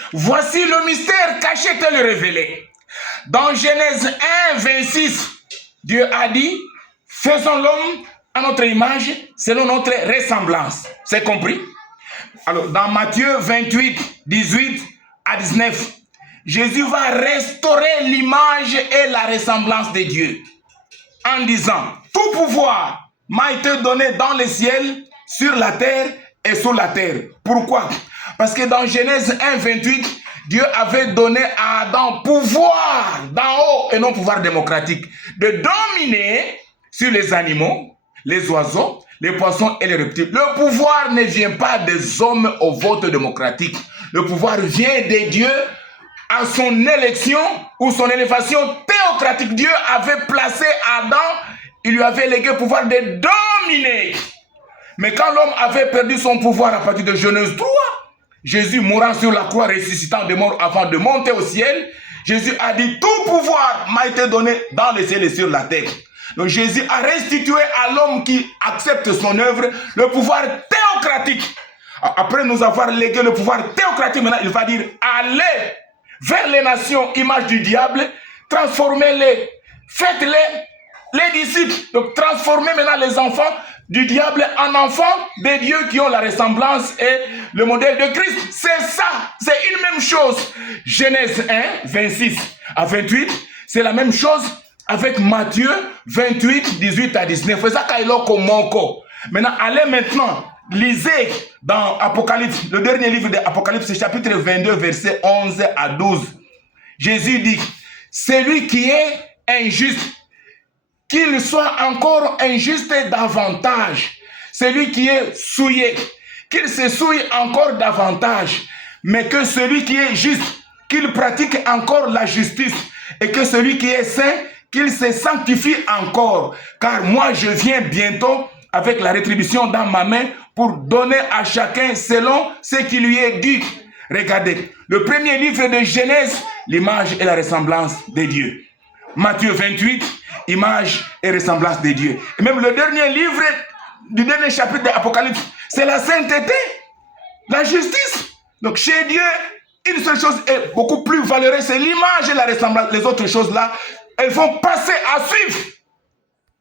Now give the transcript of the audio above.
Voici le mystère caché tel révélé. Dans Genèse 1, 26, Dieu a dit, faisons l'homme à notre image, selon notre ressemblance. C'est compris? Alors, dans Matthieu 28, 18 à 19, Jésus va restaurer l'image et la ressemblance de Dieu en disant, tout pouvoir m'a été donné dans les ciels, sur la terre et sous la terre. Pourquoi? Parce que dans Genèse 1, 28, Dieu avait donné à Adam pouvoir d'en haut et non pouvoir démocratique, de dominer sur les animaux, les oiseaux, les poissons et les reptiles. Le pouvoir ne vient pas des hommes au vote démocratique. Le pouvoir vient de Dieu à son élection ou son élévation théocratique. Dieu avait placé Adam, il lui avait légué le pouvoir de dominer. Mais quand l'homme avait perdu son pouvoir à partir de Genèse 3, Jésus mourant sur la croix, ressuscitant des morts avant de monter au ciel, Jésus a dit, tout pouvoir m'a été donné dans les ciels et sur la terre. Donc Jésus a restitué à l'homme qui accepte son œuvre le pouvoir théocratique. Après nous avoir légué le pouvoir théocratique, maintenant il va dire, allez vers les nations, image du diable, transformez-les, faites-les les disciples. Donc transformez maintenant les enfants du diable en enfants des dieux qui ont la ressemblance et le modèle de Christ. C'est ça, c'est une même chose. Genèse 1, 26 à 28, c'est la même chose avec Matthieu 28, 18 à 19. C'est ça qu'il a comme manco. Maintenant, allez maintenant, lisez dans Apocalypse, le dernier livre d'Apocalypse, chapitre 22, versets 11 à 12. Jésus dit, celui qui est injuste, qu'il soit encore injuste davantage. Celui qui est souillé, qu'il se souille encore davantage. Mais que celui qui est juste, qu'il pratique encore la justice. Et que celui qui est saint, qu'il se sanctifie encore. Car moi, je viens bientôt avec la rétribution dans ma main pour donner à chacun selon ce qui lui est dû. Regardez, le premier livre de Genèse, l'image et la ressemblance de Dieu. Matthieu 28, image et ressemblance de Dieu. Et même le dernier livre du dernier chapitre de l'Apocalypse, c'est la sainteté, la justice. Donc chez Dieu, une seule chose est beaucoup plus valeureuse, c'est l'image et la ressemblance. Les autres choses là, elles vont passer à suivre.